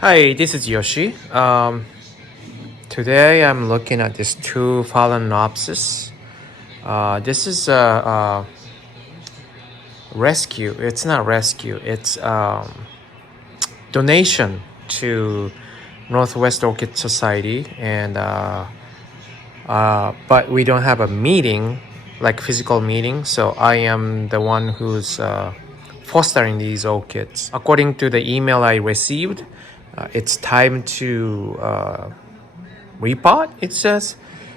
Hi, this is Yoshi. Today I'm looking at this two Phalaenopsis. This is a rescue. It's not rescue. It's donation to Northwest Orchid Society, and but we don't have a meeting, like physical meeting. So I am the one who's fostering these orchids. According to the email I received, it's time to repot, it says.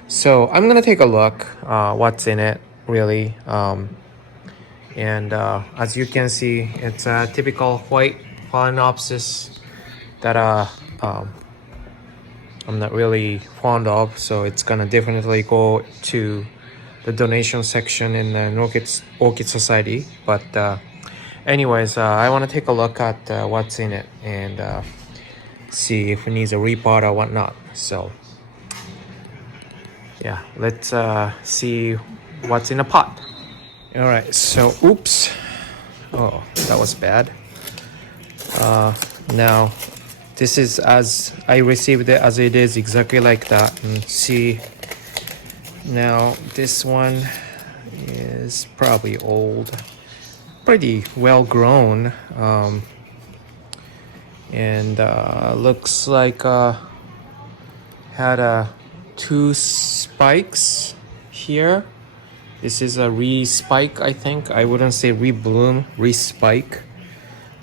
So I'm gonna take a look what's in it really. And as you can see, it's a typical white Phalaenopsis that um, I'm not really fond of. So it's gonna definitely go to the donation section in the Orchid Society. But anyways, I want to take a look at what's in it and see if it needs a repot or whatnot. So yeah, let's see what's in a pot. All right, so oops. Oh, that was bad. Now, this is as I received it as it is, exactly like that. And see, now this one is probably old, pretty well grown, and looks like had two spikes here. This is a re-spike, I think. I wouldn't say re-bloom, re-spike,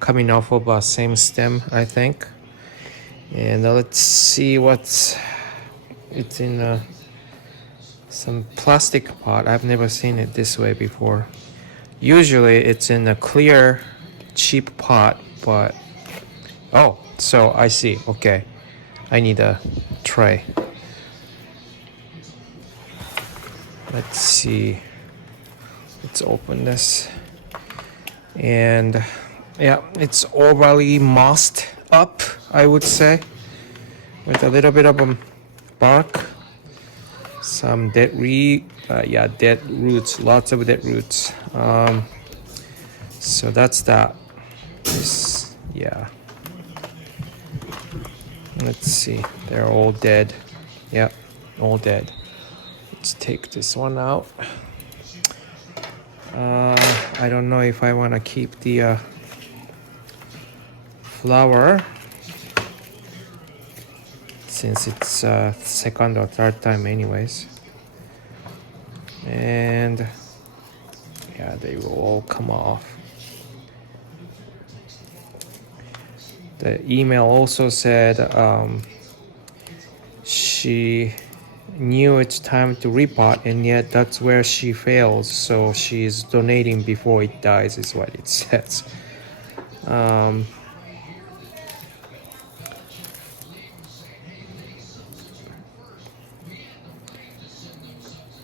coming off of a same stem, I think. And let's see what's it's in some plastic pot. I've never seen it this way before. Usually it's in a clear, cheap pot, but oh, so I see. Okay, I need a tray. Let's see. Let's open this. And yeah, it's overly mossed up, I would say, with a little bit of bark, some dead dead roots, lots of dead roots. So that's that. This, yeah. Let's see, they're all dead. Yep, all dead. Let's take this one out. I don't know if I want to keep the flower, since it's second or third time anyways. And yeah, they will all come off. The email also said she knew it's time to repot, and yet that's where she fails, so she's donating before it dies, is what it says.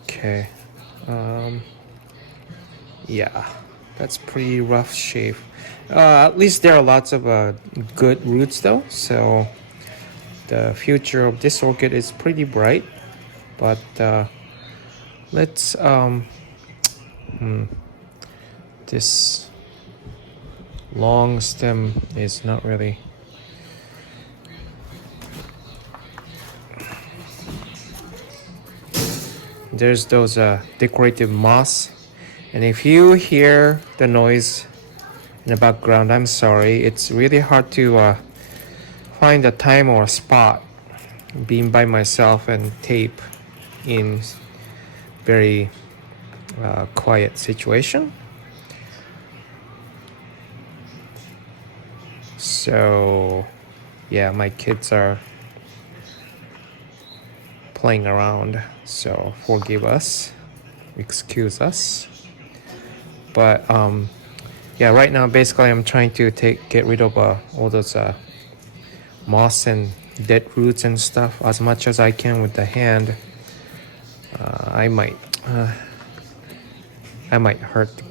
Okay. Yeah, that's pretty rough shape. At least there are lots of good roots though, so the future of this orchid is pretty bright. But let's this long stem is not really. There's those decorative moss, and if you hear the noise in the background, I'm sorry. It's really hard to find a time or a spot being by myself and tape in very quiet situation. So yeah, my kids are playing around, so forgive us, excuse us. But yeah, right now basically I'm trying to get rid of all those moss and dead roots and stuff as much as I can with the hand. I might hurt the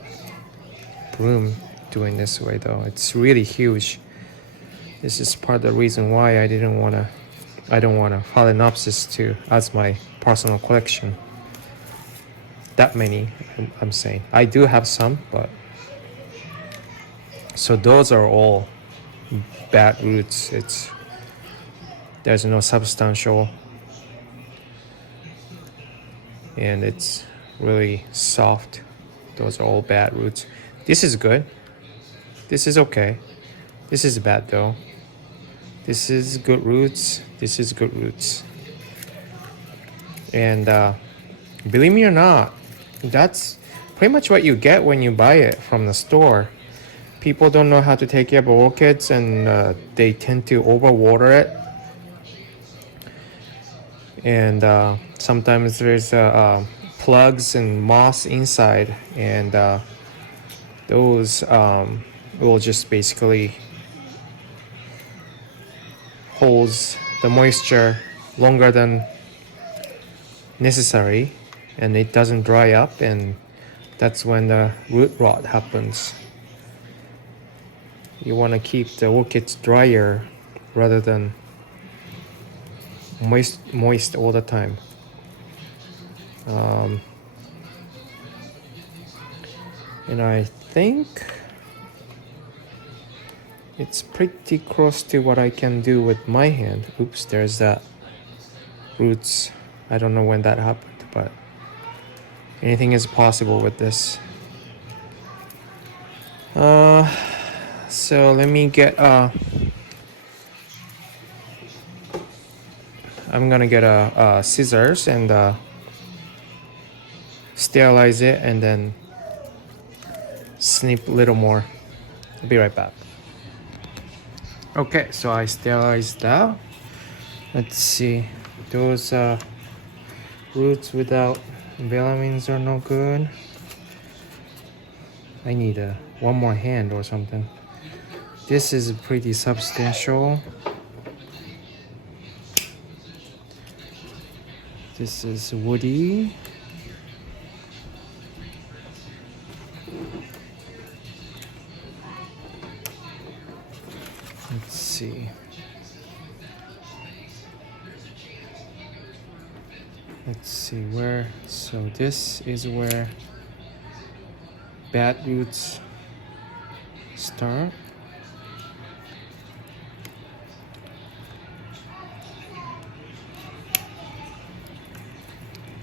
broom doing this way though. It's really huge. This is part of the reason why I don't want a Phalaenopsis to as my personal collection. That many, I'm saying. I do have some, but so those are all bad roots. It's There's no substantial, and it's really soft. Those are all bad roots. This is good. This is okay. This is bad though. This is good roots. This is good roots. And believe me or not, that's pretty much what you get when you buy it from the store. People don't know how to take care of orchids, and they tend to overwater it. And sometimes there's plugs and moss inside, and those will just basically holds the moisture longer than necessary, and it doesn't dry up, and that's when the root rot happens. You want to keep the orchids drier rather than moist all the time. And I think it's pretty close to what I can do with my hand. Oops, there's that roots. I don't know when that happened, but anything is possible with this. So let me get I'm gonna get a scissors and sterilize it, and then snip a little more. I'll be right back. Okay, so I sterilized that. Let's see, those roots without velamines are no good. I need one more hand or something. This is pretty substantial. This is woody. Let's see. Let's see where. So this is where bad roots start.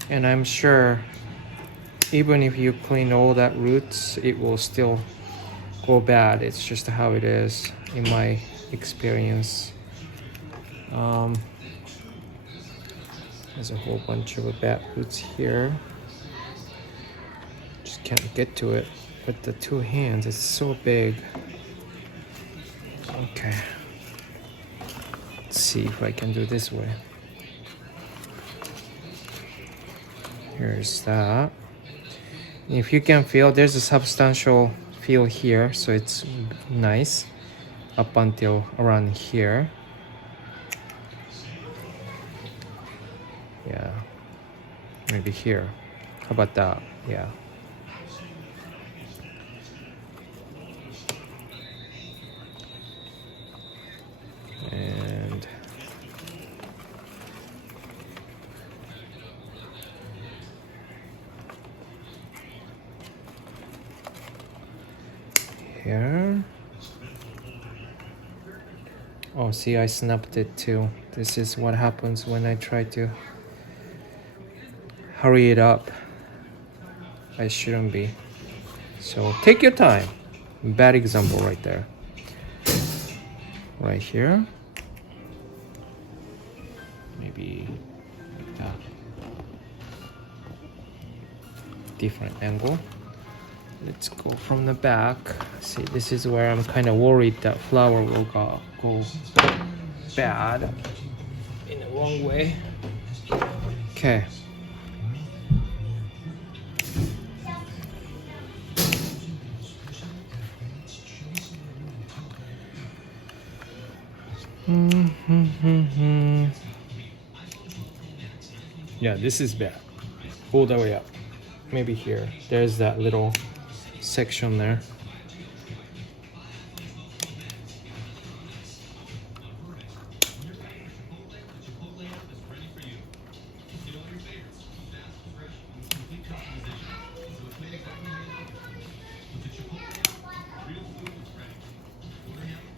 And I'm sure even if you clean all that roots, it will still go bad. It's just how it is in my experience. There's a whole bunch of bad roots here. Just can't get to it with the two hands. It's so big. Okay. Let's see if I can do this way. Here's that. If you can feel, there's a substantial feel here, so it's nice up until around here. Yeah, maybe here. How about that? Yeah. And here. Oh, see, I snapped it too. This is what happens when I try to hurry it up. I shouldn't be. So take your time. Bad example right there. Right here. Maybe like that. Different angle. Let's go from the back. See, this is where I'm kind of worried that flower will go bad in the wrong way. Okay. Yeah, this is bad. All the way up. Maybe here. There's that little section there.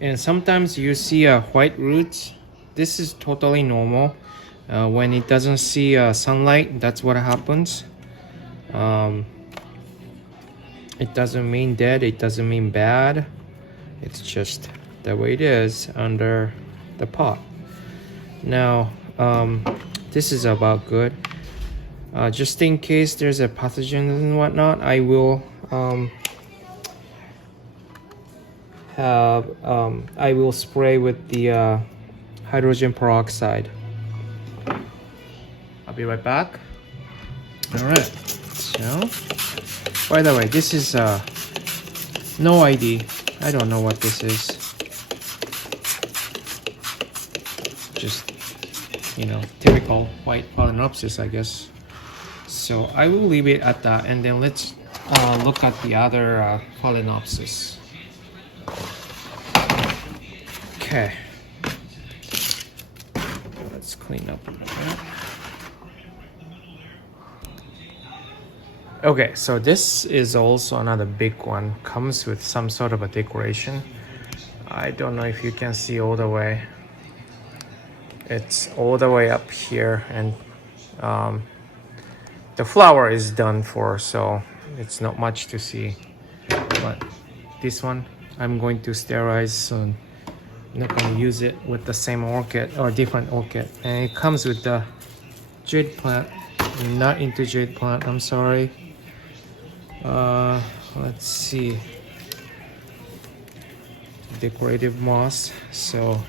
And sometimes you see a white roots this is totally normal. When it doesn't see sunlight, that's what happens. It doesn't mean dead, it doesn't mean bad. It's just the way it is under the pot. Now, this is about good. Just in case there's a pathogen and whatnot, I will I will spray with the hydrogen peroxide. I'll be right back. All right. So, by the way, this is no ID. I don't know what this is. Just, you know, typical white Phalaenopsis, I guess. So I will leave it at that, and then let's look at the other Phalaenopsis. Okay. Let's clean up that. Okay, so this is also another big one. Comes with some sort of a decoration. I don't know if you can see all the way. It's all the way up here, and the flower is done for, so it's not much to see. But this one, I'm going to sterilize soon. I'm not going to use it with the same orchid or different orchid. And it comes with the jade plant. I'm not into jade plant, I'm sorry. Let's see. Decorative moss. So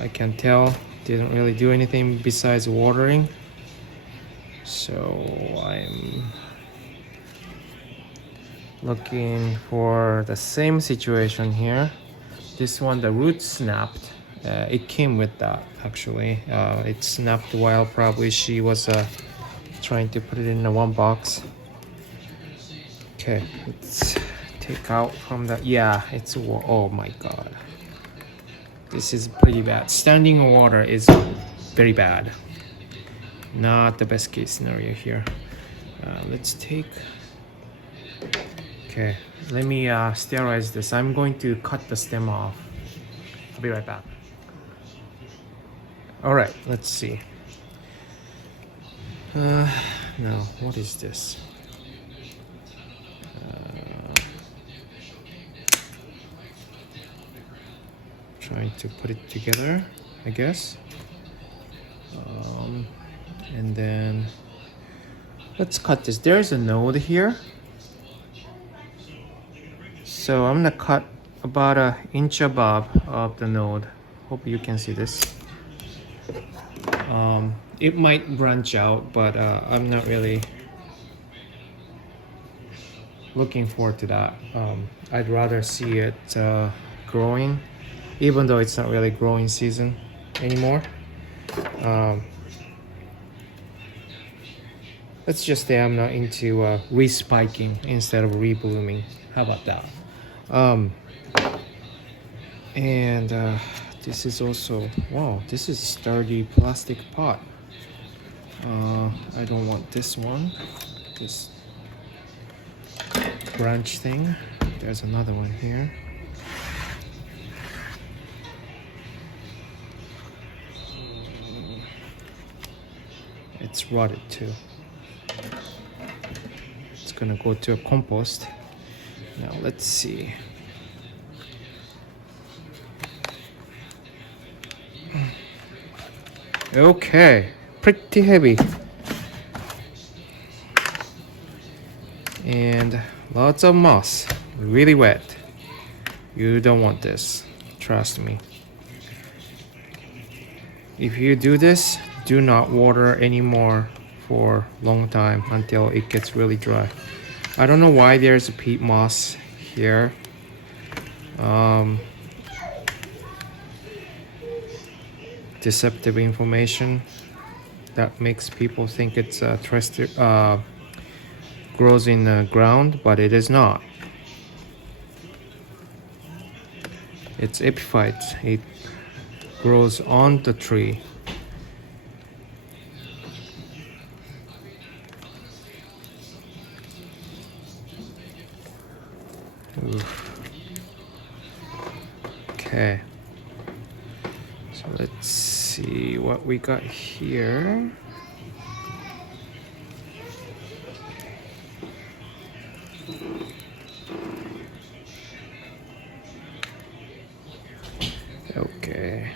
I can tell didn't really do anything besides watering. So I'm looking for the same situation here. This one, the root snapped. It came with that actually. It snapped while probably she was trying to put it in the one box. Okay, let's take out from the, yeah, it's, oh my god. This is pretty bad. Standing water is very bad. Not the best case scenario here. Let's take, okay, let me sterilize this. I'm going to cut the stem off. I'll be right back. All right, let's see. No, what is this? Trying to put it together, I guess. And then let's cut this. There's a node here. So I'm gonna cut about an inch above of the node. Hope you can see this. It might branch out, but I'm not really looking forward to that. I'd rather see it growing, even though it's not really growing season anymore. Let's just say I'm not into re-spiking instead of reblooming. How about that? And this is also, wow, this is sturdy plastic pot. I don't want this one, this branch thing. There's another one here. It's rotted too. It's gonna go to a compost. Now let's see. Okay, pretty heavy. And lots of moss, really wet. You don't want this, trust me. If you do this, do not water anymore for a long time until it gets really dry. I don't know why there's a peat moss here. Deceptive information that makes people think it's grows in the ground, but it is not. It's epiphyte. It grows on the tree. Oof. Okay. Let's see what we got here. Okay.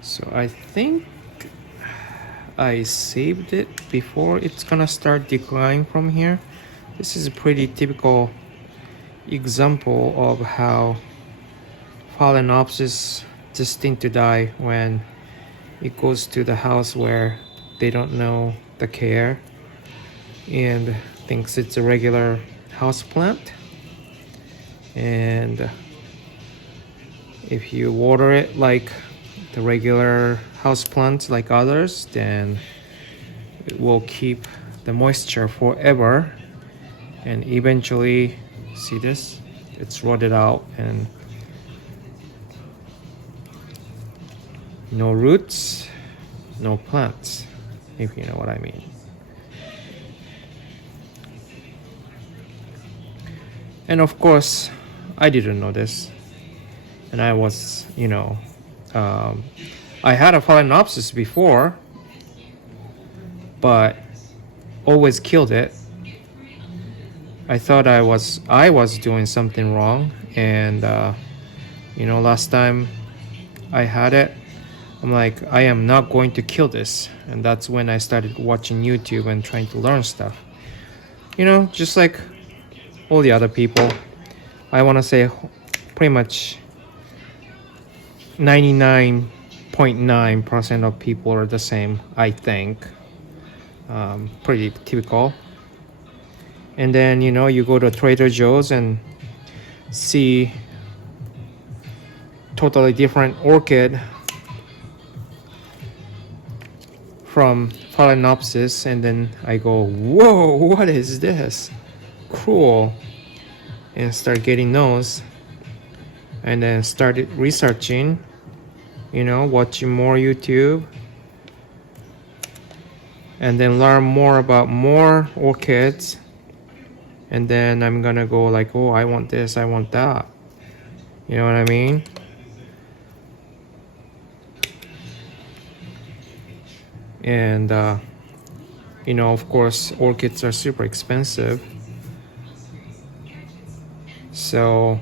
So I think I saved it before it's gonna start declining from here. This is a pretty typical example of how Phalaenopsis destined to die when it goes to the house where they don't know the care and thinks it's a regular house plant. And if you water it like the regular house plants like others, then it will keep the moisture forever, and eventually, see this, it's rotted out and no roots, no plants, if you know what I mean. And of course, I didn't know this, and I was, I had a Phalaenopsis before, but always killed it. I thought I was doing something wrong, and last time I had it, I'm like, I am not going to kill this, and that's when I started watching YouTube and trying to learn stuff. Just like all the other people, I want to say pretty much 99.9% of people are the same, I think. Pretty typical. And then you go to Trader Joe's and see totally different orchid from Phalaenopsis, and then I go, whoa, what is this? Cool. And start getting those, and then started researching, watching more YouTube, and then learn more about more orchids. And then I'm gonna go like, oh, I want this, I want that. You know what I mean? And of course, orchids are super expensive. So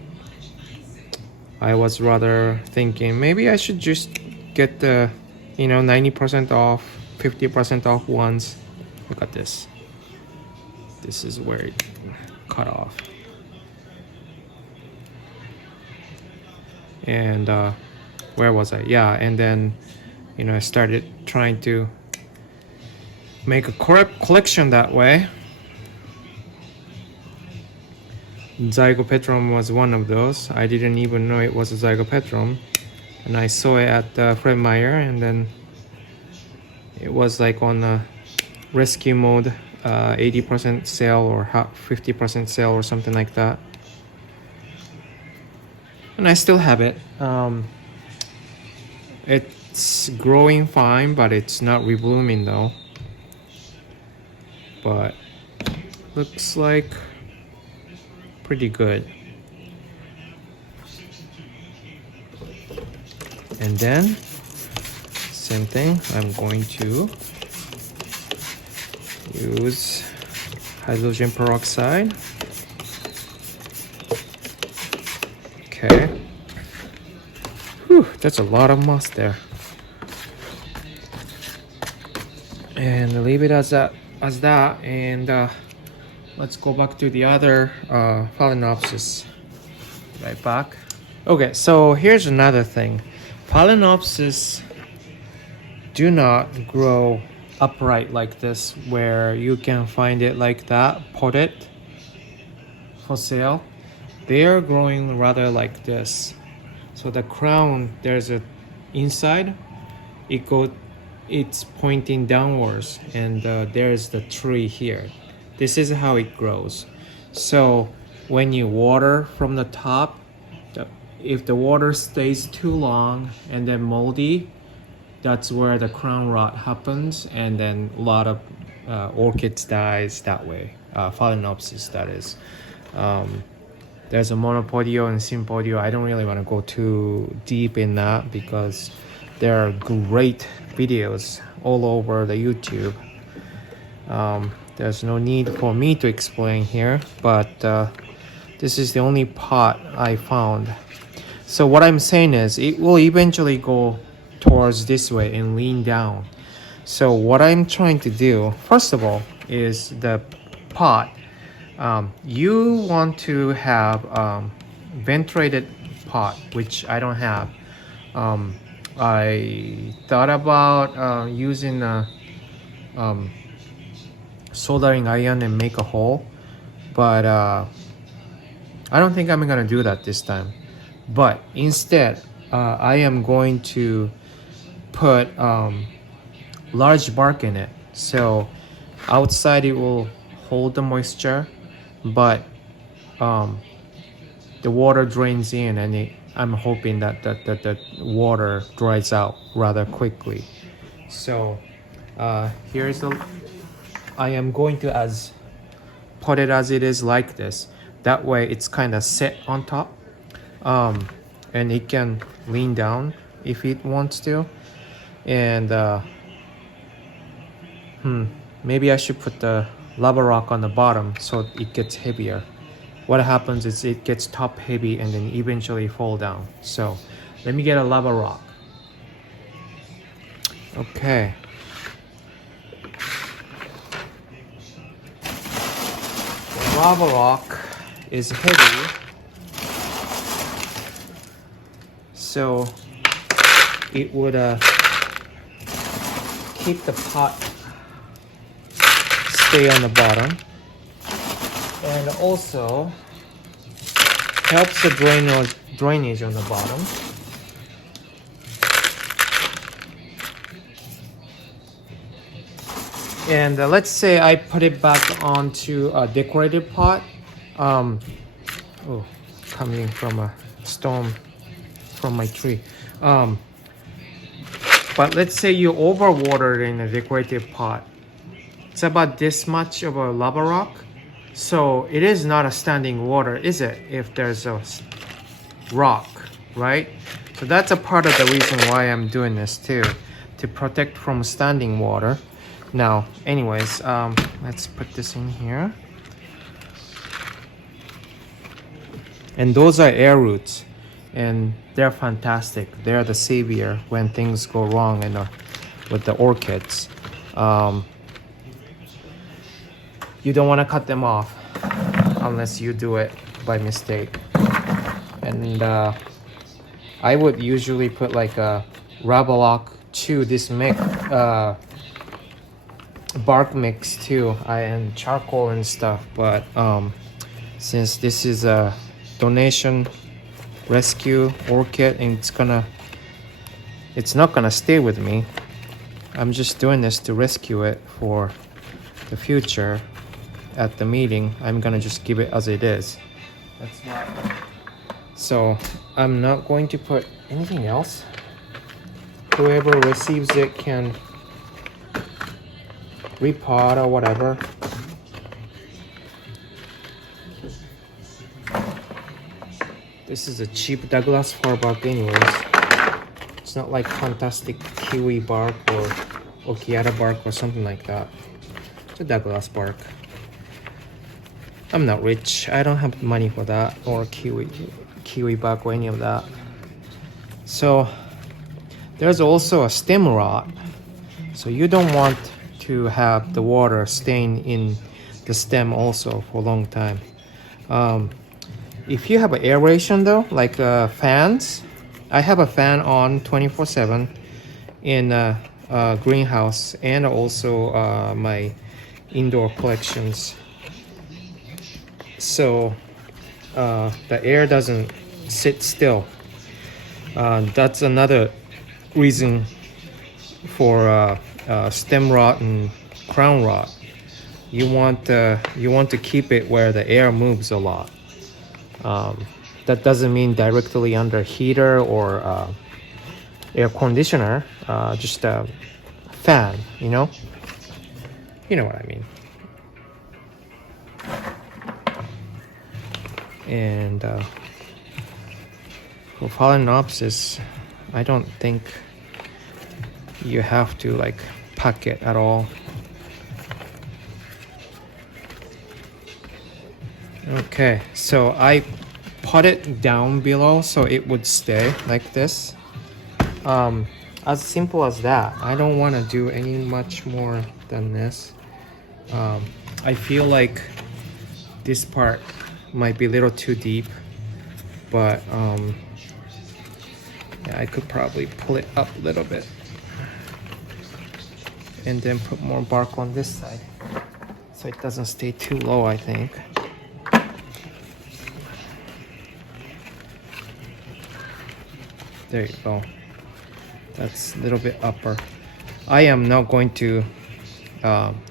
I was rather thinking maybe I should just get the 90% off, 50% off ones. Look at this. This is where it cut off. And where was I? Yeah, and then I started trying to make a correct collection that way. Zygopetrum was one of those. I didn't even know it was a Zygopetrum, and I saw it at Fred Meyer, and then it was like on a rescue mode, 80% sale or 50% sale or something like that. And I still have it. It's growing fine, but it's not reblooming though. But looks like pretty good. And then same thing, I'm going to use hydrogen peroxide. Okay. Whew, that's a lot of moss there. And leave it as that, and let's go back to the other Phalaenopsis. Right back. Okay, so here's another thing. Phalaenopsis do not grow upright like this, where you can find it like that, potted for sale. They are growing rather like this. So the crown, there's a inside, it's pointing downwards, and there's the tree here. This is how it grows. So when you water from the top, if the water stays too long and then moldy, that's where the crown rot happens, and then a lot of orchids dies that way. Phalaenopsis, that is. There's a monopodio and sympodio. I don't really want to go too deep in that because there are great videos all over the YouTube. There's no need for me to explain here, but this is the only pot I found. So what I'm saying is it will eventually go towards this way and lean down. So what I'm trying to do, first of all, is the pot. You want to have ventilated pot, which I don't have. I thought about using a soldering iron and make a hole, but I don't think I'm gonna do that this time. But instead, I am going to put large bark in it. So outside it will hold the moisture, but the water drains in, and I'm hoping that the water dries out rather quickly. So here's the. I am going to put it as it is like this. That way it's kind of set on top, and it can lean down if it wants to. And maybe I should put the lava rock on the bottom so it gets heavier. What happens is it gets top heavy and then eventually fall down. So let me get a lava rock. Okay. The lava rock is heavy, so it would keep the pot stay on the bottom, and also helps the drainage on the bottom. And let's say I put it back onto a decorative pot. Coming from a storm from my tree. But let's say you overwater it in a decorative pot. It's about this much of a lava rock. So it is not a standing water, is it? If there's a rock, right? So that's a part of the reason why I'm doing this too, to protect from standing water. Now, anyways, let's put this in here. And those are air roots, and they're fantastic. They're the savior when things go wrong with the orchids. You don't want to cut them off unless you do it by mistake. And I would usually put like a Rabalock to this mix, bark mix too, and charcoal and stuff. But since this is a donation rescue orchid and it's not gonna stay with me, I'm just doing this to rescue it for the future. At the meeting, I'm gonna just keep it as it is. That's why. So I'm not going to put anything else. Whoever receives it can repot or whatever. This is a cheap Douglas fir bark anyways. It's not like fantastic kiwi bark or Okiata bark or something like that. It's a Douglas bark. I'm not rich. I don't have money for that, or kiwi bark or any of that. So there's also a stem rot. So you don't want to have the water staying in the stem also for a long time. If you have an aeration though, like fans, I have a fan on 24/7 in a greenhouse, and also my indoor collections. So the air doesn't sit still. That's another reason for stem rot and crown rot. You want to keep it where the air moves a lot. That doesn't mean directly under heater or air conditioner. Just a fan, you know what I mean. And for Phalaenopsis, I don't think you have to like pack it at all. Okay, so I put it down below so it would stay like this. As simple as that. I don't want to do any much more than this. I feel like this part might be a little too deep, but yeah, I could probably pull it up a little bit and then put more bark on this side so it doesn't stay too low, I think. There you go. That's a little bit upper. I am not going to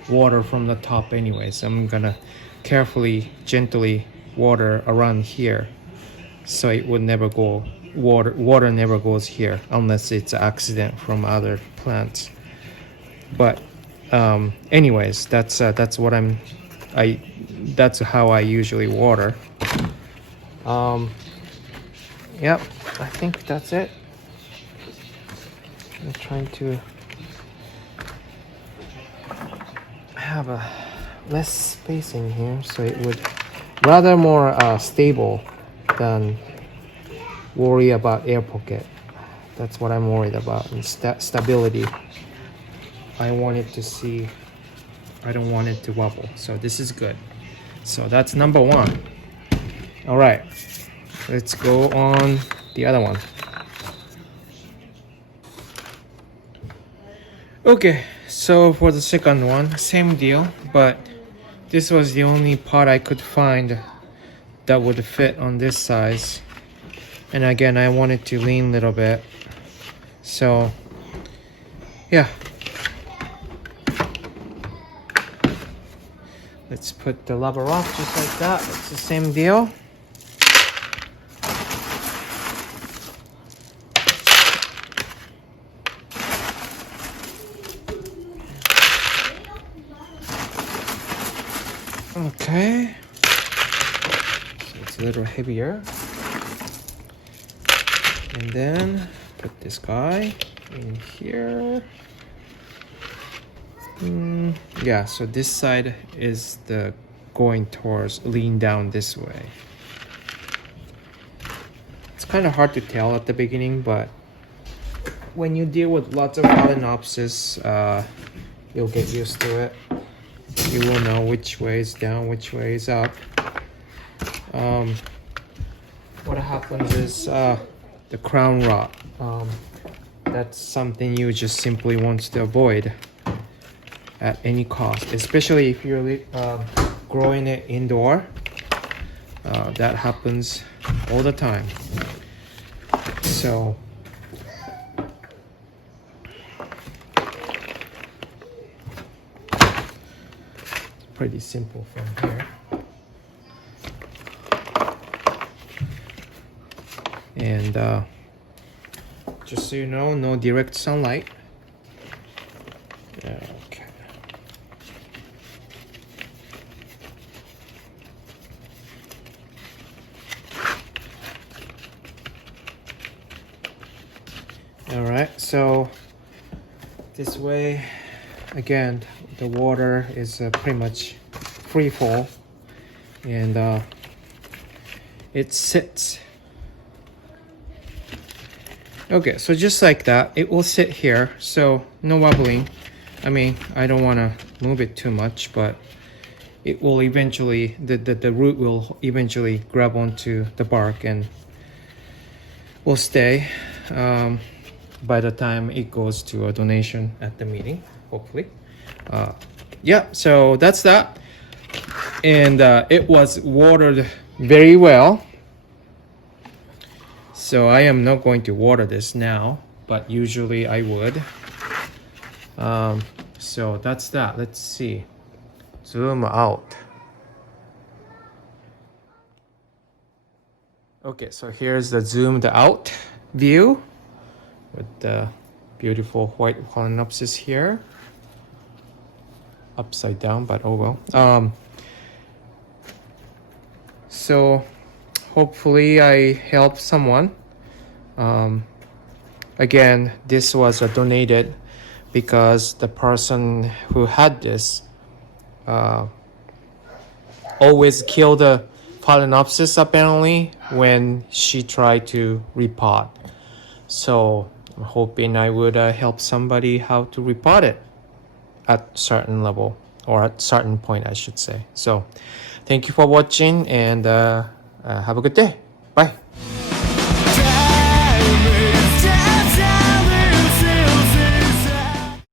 water from the top anyways. I'm gonna carefully, gently water around here so it would never go, water never goes here unless it's an accident from other plants. But anyways, that's what that's how I usually water. Yep, I think that's it. I'm trying to have a less spacing here so it would rather more stable than worry about air pocket. That's what I'm worried about, and stability. I want it to see, I don't want it to wobble, so this is good. So that's number one. All right, let's go on the other one. Okay, so for the second one, same deal, but this was the only pot I could find that would fit on this size. And again, I wanted to lean a little bit. So, yeah. Let's put the lever off just like that. It's the same deal. Okay, so it's a little heavier, and then put this guy in here. Yeah, so this side is the going towards lean down this way. It's kind of hard to tell at the beginning, but when you deal with lots of Phalaenopsis, you'll get used to it. You will know which way is down, which way is up. What happens is the crown rot. That's something you just simply want to avoid at any cost, especially if you're growing it indoor. That happens all the time. So pretty simple from here. And just so you know, no direct sunlight. Okay. All right, so this way, again, the water is pretty much free fall, and it sits. Okay, so just like that, it will sit here, so no wobbling. I mean, I don't want to move it too much, but it will eventually, the root will eventually grab onto the bark and will stay by the time it goes to a donation at the meeting, hopefully. Yeah, so that's that. And it was watered very well. So I am not going to water this now, but usually I would. So that's that. Let's see. Zoom out. Okay, so here's the zoomed out view with the beautiful white Phalaenopsis here. Upside down, but oh well. So hopefully I help someone. Again, this was donated because the person who had this always killed the Phalaenopsis apparently when she tried to repot. So I'm hoping I would help somebody how to repot it at certain level, or at certain point I should say. So thank you for watching, and have a good day. Bye.